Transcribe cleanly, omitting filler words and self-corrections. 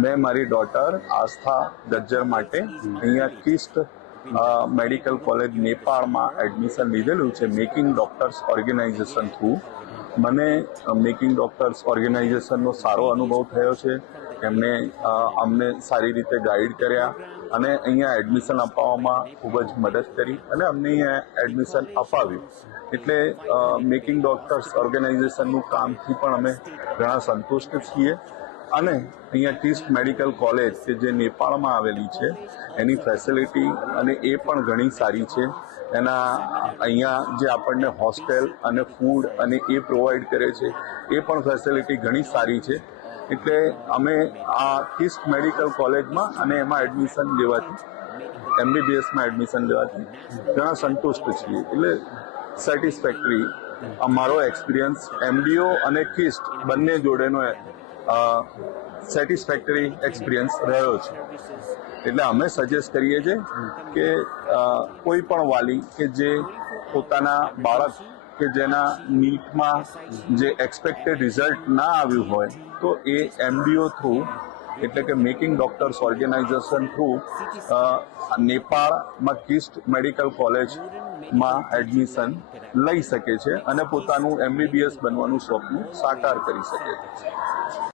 મેં મારી ડોટર આસ્થા ગજ્જર માટે અહીંયા કિસ્ટ મેડિકલ કોલેજ નેપાળમાં એડમિશન લીધેલું છે મેકિંગ ડોક્ટર્સ ઓર્ગેનાઇઝેશન થ્રુ. મને મેકિંગ ડોક્ટર્સ ઓર્ગેનાઇઝેશનનો સારો અનુભવ થયો છે. એમને અમને સારી રીતે ગાઈડ કર્યા અને અહીંયા એડમિશન અપાવવામાં ખૂબ જ મદદ કરી અને અમને અહીંયા એડમિશન અપાવ્યું. એટલે મેકિંગ ડોક્ટર્સ ઓર્ગેનાઇઝેશનનું કામથી પણ અમે ઘણા સંતુષ્ટ છીએ. અને અહીંયા કિસ્ટ મેડિકલ કોલેજ કે જે નેપાળમાં આવેલી છે એની ફેસિલિટી અને એ પણ ઘણી સારી છે. એના અહીંયા જે આપણને હોસ્ટેલ અને ફૂડ અને એ પ્રોવાઈડ કરે છે એ પણ ફેસિલિટી ઘણી સારી છે. એટલે અમે આ કિસ્ટ મેડિકલ કોલેજમાં અને એમાં એડમિશન લેવાથી MBBSમાં એડમિશન લેવાથી ઘણા સંતુષ્ટ છીએ. એટલે સેટિસ્ફેક્ટરી અમારો એક્સપિરિયન્સ MDO અને કિસ્ટ બંને જોડેનો સેટિસ્ફેક્ટરી એક્સપિરિયન્સ રહ્યો છે. એટલે અમે સજેસ્ટ કરીએ છીએ કે કોઈ પણ વાલી કે જે પોતાના બાળક કે જેના નીટમાં જે એક્સપેક્ટેડ રિઝલ્ટ ના આવ્યું હોય તો એ MDO થ્રુ એટલે કે મેકિંગ ડોક્ટર્સ ઓર્ગેનાઇઝેશન થ્રુ નેપાળમાં કિસ્ટ મેડિકલ કોલેજમાં એડમિશન લઈ શકે છે અને પોતાનું MBBS બનવાનું સ્વપ્ન સાકાર કરી શકે છે.